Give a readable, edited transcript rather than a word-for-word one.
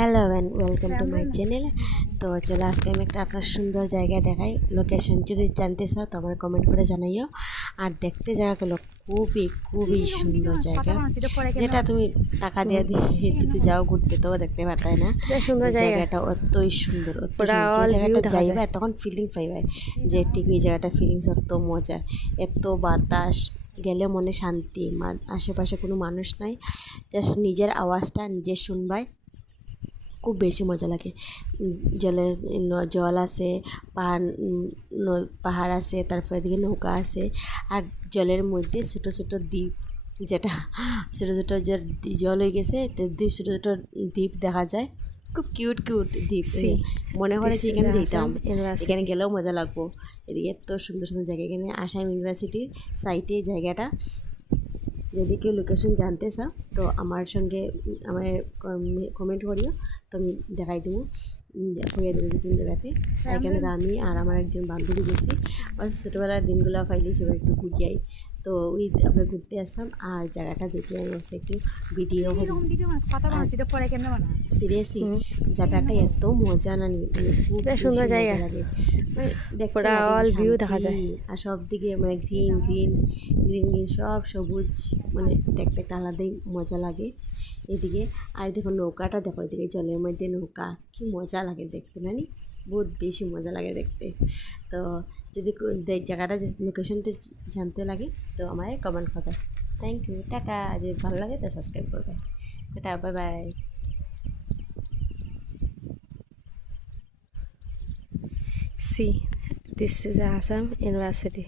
Hello and welcome to my channel. তো চলো আজকে আমি একটা আপনার সুন্দর জায়গা দেখাই। লোকেশন যদি জানতে চাও তো আমার কমেন্ট করে জানাইও। আর দেখতে জায়গাগুলো খুবই খুবই সুন্দর জায়গা, যেটা তুমি টাকা দিয়ে যদি যাও ঘুরতে তো দেখতে পারতাই না। জায়গাটা অতই সুন্দর, অত সুন্দর। যে জায়গাটা যাইবা তখন ফিলিং পাইবা যে ঠিক এই জায়গাটা ফিলিংস অত মজার, এত বাতাস, গেলে মনে শান্তি। আশেপাশে কোনো মানুষ নাই, জাস্ট নিজের আওয়াজটা নিজে শুনবাই, খুব বেশি মজা লাগে। জলের জল আছে, পাহাড় আছে, তারপরে এদিকে নৌকা আছে, আর জলের মধ্যে ছোটো ছোটো দ্বীপ, যেটা ছোটো ছোটো যে জল হয়ে গেছে দ্বীপ, ছোটো ছোটো দ্বীপ দেখা যায়, খুব কিউট কিউট দ্বীপ। মনে হয় যে এখানে যেতাম, এখানে গেলেও মজা লাগবো। এদিকে এত সুন্দর সুন্দর জায়গা, এখানে আসাম ইউনিভার্সিটির সাইটে জায়গাটা। যদি কেউ লোকেশন জানতে চাও তো আমার সঙ্গে আমার কমেন্ট করিও, তো আমি দেখাই দেবো, হইয়া দেবো যে কোন জায়গাতে। এখানে আমি আর আমার একজন বান্ধবী গেছি, বাস ছোটোবেলার দিনগুলো পাইলেছি এবার একটু ঘুরিয়াই। তো ওই আমরা ঘুরতে আসলাম আর জায়গাটা দেখে আমি হচ্ছে একটু ভিডিও সিরিয়াসলি জায়গাটা এত মজা না, মানে খুব সুন্দর মজা লাগে। মানে দেখতে লাগে আর সব দিকে মানে গ্রিন গ্রিন গ্রিন গ্রিন সব সবুজ, মানে দেখতে একটা আলাদাই মজা লাগে এদিকে। আর দেখো নৌকাটা দেখো, এদিকে জলের মধ্যে নৌকা, কি মজা লাগে দেখতে, নানি বহুত বেশি মজা লাগে দেখতে। তো যদি জায়গাটা লোকেশনটা জানতে লাগে তো আমায় কমেন্ট করবে। Thank you, tata. যদি ভালো লাগে তো সাবস্ক্রাইব করবে। Tata, bye bye. See, this is Assam University.